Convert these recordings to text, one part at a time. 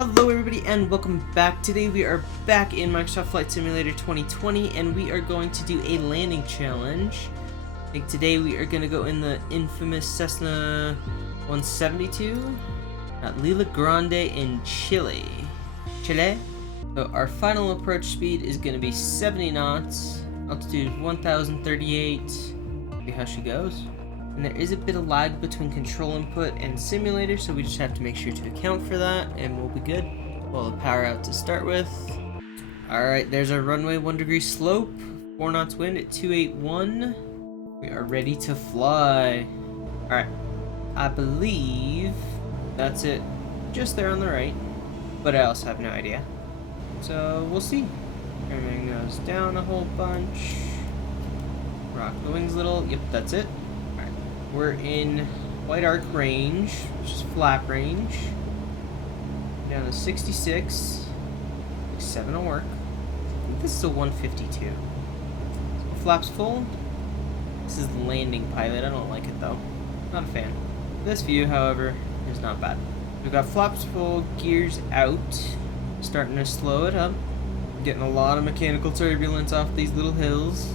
Hello everybody and welcome back. Today we are back in Microsoft Flight Simulator 2020 and we are going to do a landing challenge. I think today we are going to go in the infamous Cessna 172 at Llanada Grande in Chile. So our final approach speed is going to be 70 knots, altitude 1038. See how she goes. And there is a bit of lag between control input and simulator, so we just have to make sure to account for that, and we'll be good. We'll have power out to start with. Alright, there's our runway, 1 degree slope, 4 knots wind at 281. We are ready to fly. Alright, I believe that's it. Just there on the right, but I also have no idea. So we'll see. Everything goes down a whole bunch. Rock the wings a little. Yep, that's it. We're in White Arc range, which is flap range. Down to 66. 7 will work. I think this is a 152. So flaps full. This is the landing pilot. I don't like it though. Not a fan. This view, however, is not bad. We've got flaps full, gears out. Starting to slow it up. Getting a lot of mechanical turbulence off these little hills.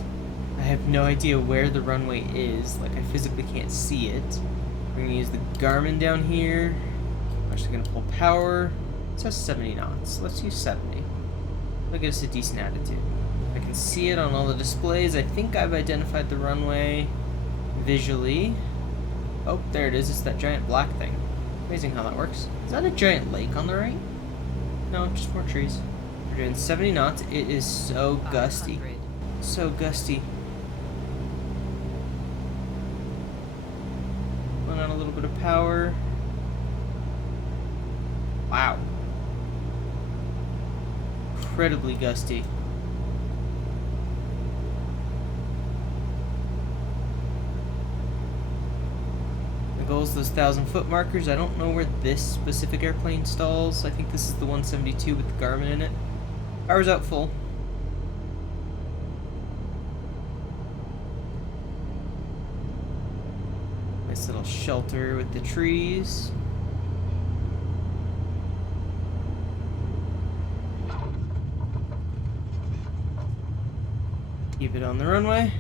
I have no idea where the runway is, like I physically can't see it. We're gonna use the Garmin down here. I'm actually gonna pull power. It says 70 knots. Let's use 70. That'll give us a decent attitude. I can see it on all the displays. I think I've identified the runway visually. Oh, there it is. It's that giant black thing. Amazing how that works. Is that a giant lake on the right? No, just more trees. We're doing 70 knots. It is so gusty. So gusty. On a little bit of power. Wow. Incredibly gusty. The goal is those 1,000-foot markers. I don't know where this specific airplane stalls. I think this is the 172 with the Garmin in it. Power's out full. Nice little shelter with the trees. Keep it on the runway.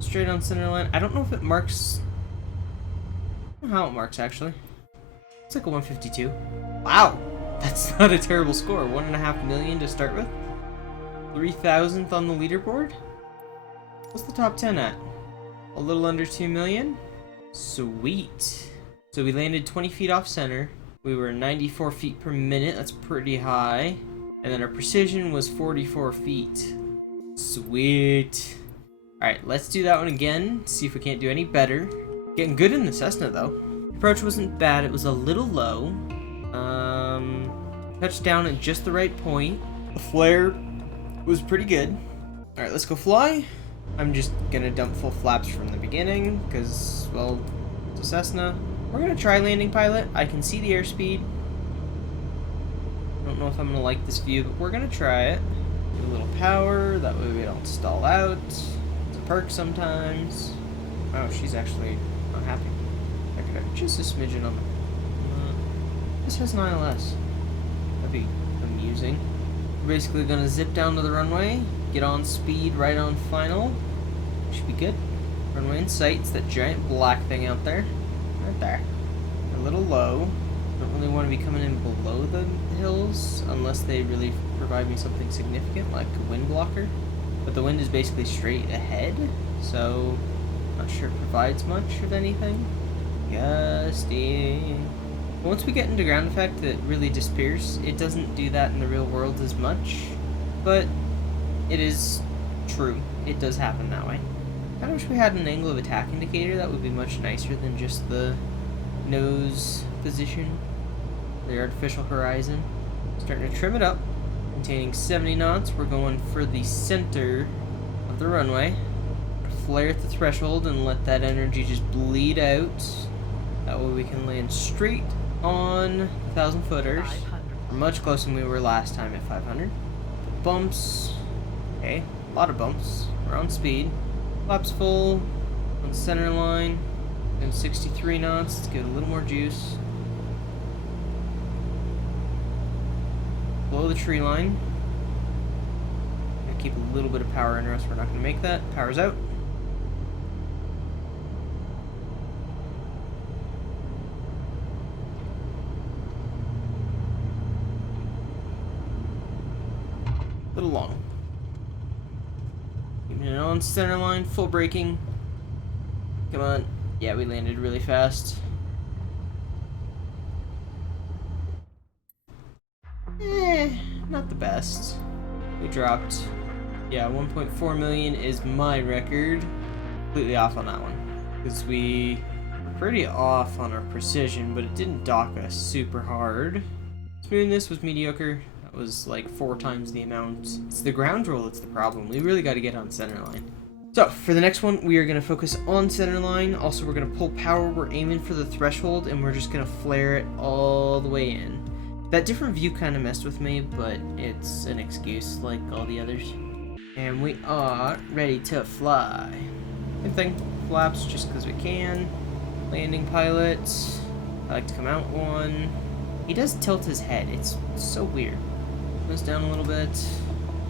Straight on center line. I don't know if it marks... I don't know how it marks, actually. It's like a 152. Wow! That's not a terrible score. 1.5 million to start with. 3,000th on the leaderboard. What's the top 10 at? A little under 2 million. Sweet. So we landed 20 feet off center. We were 94 feet per minute. That's pretty high. And then our precision was 44 feet. Sweet. Alright, let's do that one again. See if we can't do any better. Getting good in the Cessna though. Approach wasn't bad. It was a little low. Touched down at just the right point. The flare was pretty good. Alright, let's go fly. I'm just gonna dump full flaps from the beginning, because, well, it's a Cessna. We're gonna try landing pilot. I can see the airspeed. I don't know if I'm gonna like this view, but we're gonna try it. Give a little power, that way we don't stall out. It's a perk sometimes. Oh, she's actually not happy. I could have just a smidgen on the... this has an ILS. That'd be amusing. We're basically gonna zip down to the runway. Get on speed right on final. Should be good. Runway in sight. It's that giant black thing out there. Right there. A little low. Don't really want to be coming in below the hills unless they really provide me something significant like a wind blocker. But the wind is basically straight ahead, so not sure it provides much of anything. Gusty. Once we get into ground effect, it really disappears. It doesn't do that in the real world as much, but it is true. It does happen that way. I wish we had an angle of attack indicator. That would be much nicer than just the nose position. The artificial horizon. Starting to trim it up. Containing 70 knots. We're going for the center of the runway. Flare at the threshold and let that energy just bleed out. That way we can land straight on 1,000-footers. We're much closer than we were last time at 500. Bumps. Okay, a lot of bumps. We're on speed. Flaps full. On center line. And 63 knots. Let's get a little more juice. the tree line. Gonna keep a little bit of power in or else we're not gonna make that. Power's out. A little long. Keeping it on center line, full braking. Come on. Yeah, we landed really fast. Not the best. We dropped. Yeah, 1.4 million is my record. Completely off on that one. Because we were pretty off on our precision, but it didn't dock us super hard. Smoothness was mediocre. That was like 4 times the amount. It's the ground roll that's the problem. We really got to get on center line. So, for the next one, we are going to focus on center line. Also, we're going to pull power. We're aiming for the threshold, and we're just going to flare it all the way in. That different view kind of messed with me, but it's an excuse like all the others. And we are ready to fly. Same thing. Flaps just because we can. Landing pilot. I like to come out one. He does tilt his head. It's so weird. Goes down a little bit.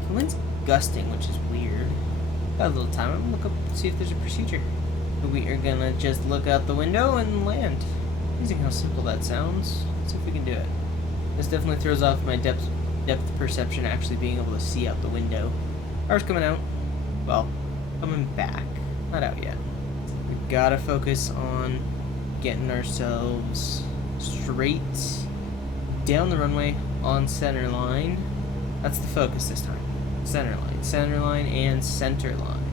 The wind's gusting, which is weird. Got a little time. I'm gonna look up and see if there's a procedure. But we are gonna just look out the window and land. Amazing how simple that sounds. Let's see if we can do it. This definitely throws off my depth perception, actually being able to see out the window. Car's coming out. Well, coming back. Not out yet. We gotta focus on getting ourselves straight down the runway on center line. That's the focus this time. Center line, and center line.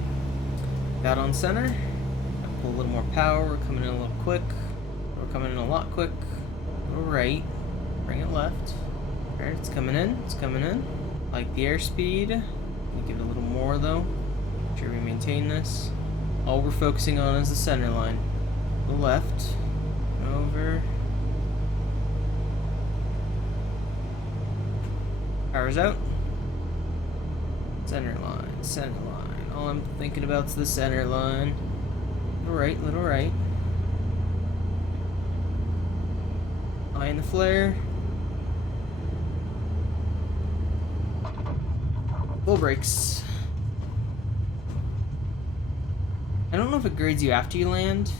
Got on center. Pull a little more power. We're coming in a little quick. We're coming in a lot quick. A little right. Bring it left. Alright, it's coming in. It's coming in. Like the airspeed. We give it a little more though. Make sure we maintain this. All we're focusing on is the center line. The left. Over. Power's out. Center line, center line. All I'm thinking about is the center line. Little right, little right. Eye in the flare. Full brakes. I don't know if it grades you after you land,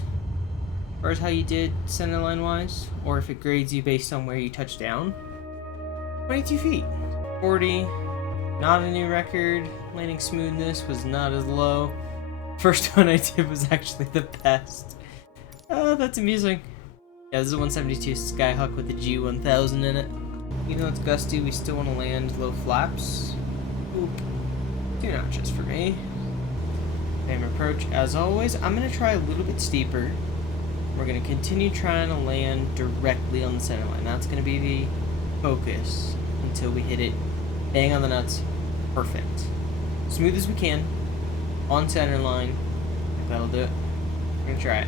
or as how you did center line wise, or if it grades you based on where you touch down. 22 feet. 40. Not a new record. Landing smoothness was not as low. First one I did was actually the best. Oh, that's amusing. Yeah, this is a 172 Skyhawk with a G1000 in it. Even though it's gusty, we still want to land low flaps. Oop. 2 notches for me. Same approach as always. I'm going to try a little bit steeper. We're going to continue trying to land directly on the center line. That's going to be the focus until we hit it. Bang on the nuts. Perfect. Smooth as we can. On center line. That'll do it. We're gonna try it.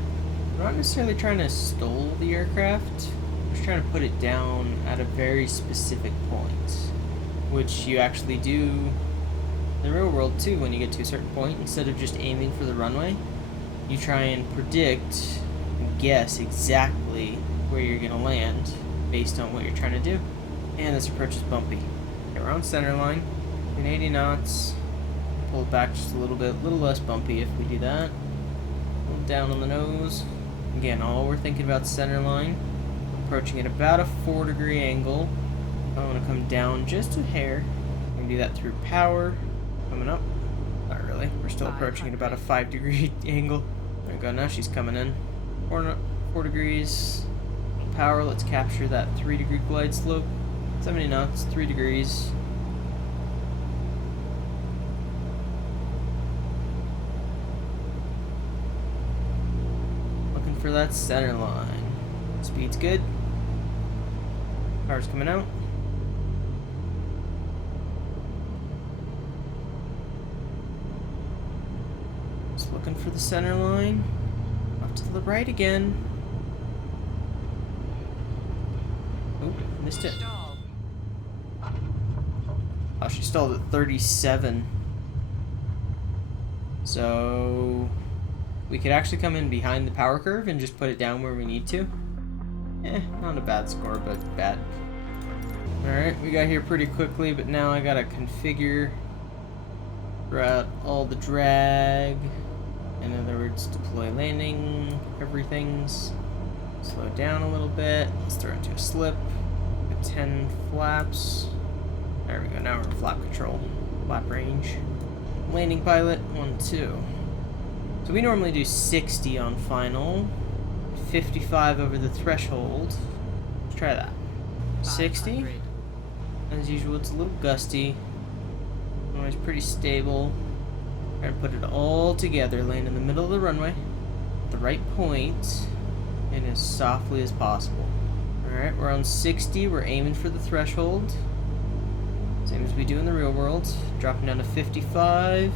We're not necessarily trying to stall the aircraft. We're just trying to put it down at a very specific point. Which you actually do in the real world too when you get to a certain point. Instead of just aiming for the runway, you try and predict and guess exactly where you're gonna land based on what you're trying to do. And this approach is bumpy. Okay, we're on center line. In 80 knots. Pull it back just a little bit. A little less bumpy if we do that. A little down on the nose. Again, all we're thinking about center line. Approaching at about a 4-degree angle. I want to come down just a hair. We can do that through power. Coming up. Not really. We're still approaching at about a 5-degree angle. There we go. Now she's coming in. 4 degrees. Power. Let's capture that 3-degree glide slope. 70 knots. 3 degrees. For that center line. Speed's good. Power's coming out. Just looking for the center line. Off to the right again. Oh, missed it. Oh, she stalled at 37. So we could actually come in behind the power curve and just put it down where we need to. Not a bad score, but bad. Alright, we got here pretty quickly, but now I gotta configure throughout all the drag. In other words, deploy landing, everything's slow down a little bit. Let's throw into a slip. 10 flaps. There we go, now we're in flap control. Flap range. Landing pilot, 1, 2. So we normally do 60 on final. 55 over the threshold. Let's try that. 60. As usual, it's a little gusty. Always pretty stable. Try to put it all together. Land in the middle of the runway. At the right point. And as softly as possible. Alright, we're on 60. We're aiming for the threshold. Same as we do in the real world. Dropping down to 55.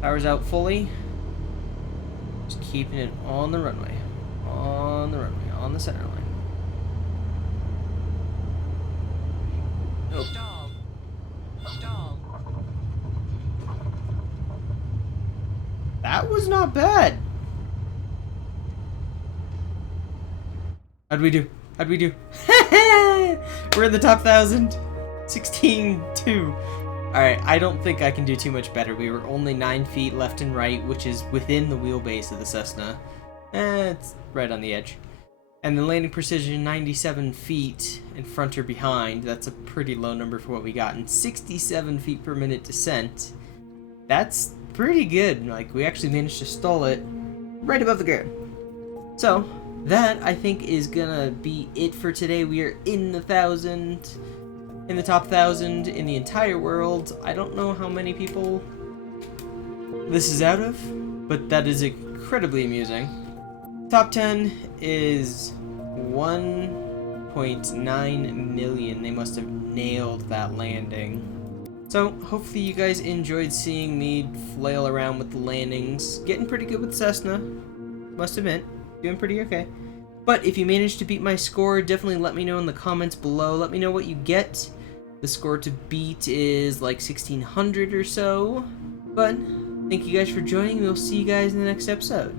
Power's out fully. Just keeping it on the runway. On the runway. On the center line. Oh. Stall. Stall. That was not bad. How'd we do? How'd we do? We're in the top 1,000. 16-2. Alright, I don't think I can do too much better. We were only 9 feet left and right, which is within the wheelbase of the Cessna. It's right on the edge. And the landing precision, 97 feet in front or behind. That's a pretty low number for what we got. And 67 feet per minute descent. That's pretty good. Like, we actually managed to stall it right above the ground. So, that, I think, is gonna be it for today. We are in the 1,000. In the top 1,000 in the entire world. I don't know how many people this is out of, but that is incredibly amusing. Top 10 is 1.9 million. They must have nailed that landing. So, hopefully you guys enjoyed seeing me flail around with the landings. Getting pretty good with Cessna, must admit. Doing pretty okay. But if you managed to beat my score, definitely let me know in the comments below. Let me know what you get. The score to beat is like 1,600 or so. But thank you guys for joining. We'll see you guys in the next episode.